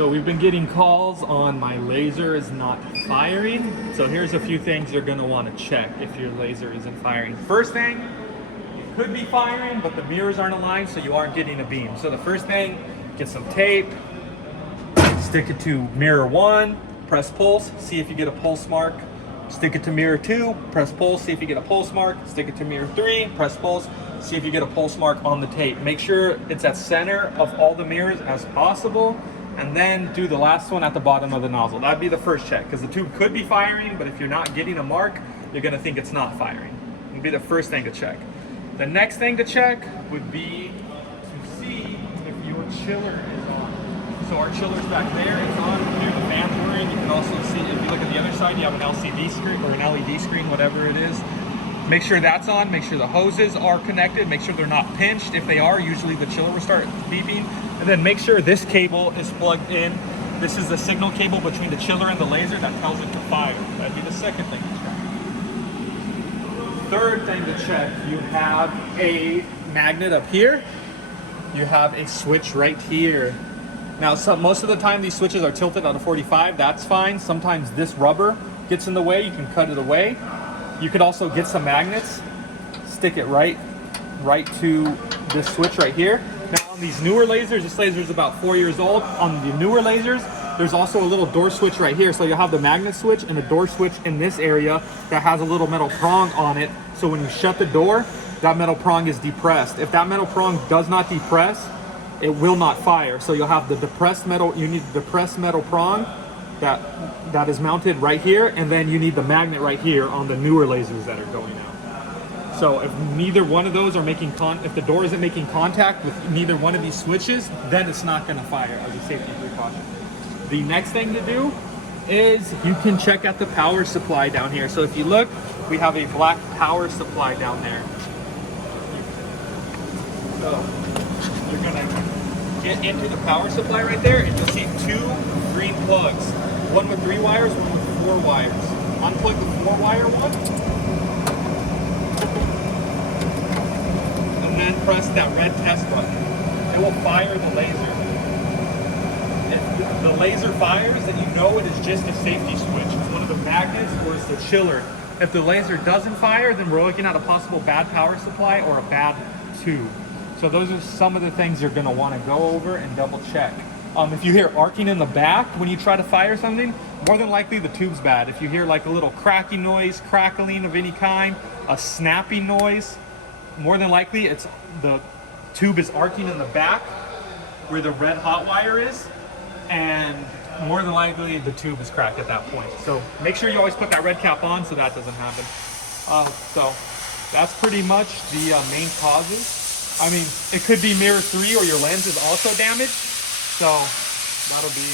So we've been getting calls on my laser is not firing. So here's a few things you're gonna wanna check if your laser isn't firing. First thing, it could be firing, but the mirrors aren't aligned, so you aren't getting a beam. So the first thing, get some tape, stick it to mirror 1, press pulse, see if you get a pulse mark. Stick it to mirror 2, press pulse, see if you get a pulse mark. Stick it to mirror 3, press pulse, see if you get a pulse mark on the tape. Make sure it's at center of all the mirrors as possible, and then do the last one at the bottom of the nozzle. That'd be the first check, because the tube could be firing, but if you're not getting a mark, you're gonna think it's not firing. It'd be the first thing to check. The next thing to check would be to see if your chiller is on. So our chiller's back there, it's on, here the fan's whirring. You can also see, if you look at the other side, you have an LCD screen or an LED screen, whatever it is. Make sure that's on, make sure the hoses are connected, make sure they're not pinched. If they are, usually the chiller will start beeping. And then make sure this cable is plugged in. This is the signal cable between the chiller and the laser that tells it to fire. That'd be the second thing to check. Third thing to check, you have a magnet up here. You have a switch right here. Now, most of the time these switches are tilted out of 45, that's fine. Sometimes this rubber gets in the way, you can cut it away. You could also get some magnets, stick it right to this switch right here. Now on these newer lasers, this laser is about 4 years old. On the newer lasers, there's also a little door switch right here. So you'll have the magnet switch and a door switch in this area that has a little metal prong on it. So when you shut the door, that metal prong is depressed. If that metal prong does not depress, it will not fire. So you'll have the depressed metal, you need the depressed metal prong that is mounted right here, and then you need the magnet right here on the newer lasers that are going out. So if neither one of those are making if the door isn't making contact with neither one of these switches, then it's not gonna fire as a safety precaution. The next thing to do is you can check out the power supply down here. So if you look, we have a black power supply down there. So you're gonna get into the power supply right there, and you'll see 2 green plugs. One with 3 wires, one with 4 wires. Unplug the 4-wire one, and then press that red test button. It will fire the laser. If the laser fires, then you know it is just a safety switch. It's one of the magnets or it's the chiller. If the laser doesn't fire, then we're looking at a possible bad power supply or a bad tube. So those are some of the things you're gonna wanna go over and double check. If you hear arcing in the back when you try to fire something, more than likely the tube's bad. If you hear like a little cracking noise, crackling of any kind, a snapping noise, more than likely it's the tube is arcing in the back where the red hot wire is, and more than likely the tube is cracked at that point. So make sure you always put that red cap on so that doesn't happen. So that's pretty much the main causes. I mean, it could be mirror 3 or your lens is also damaged. So that'll be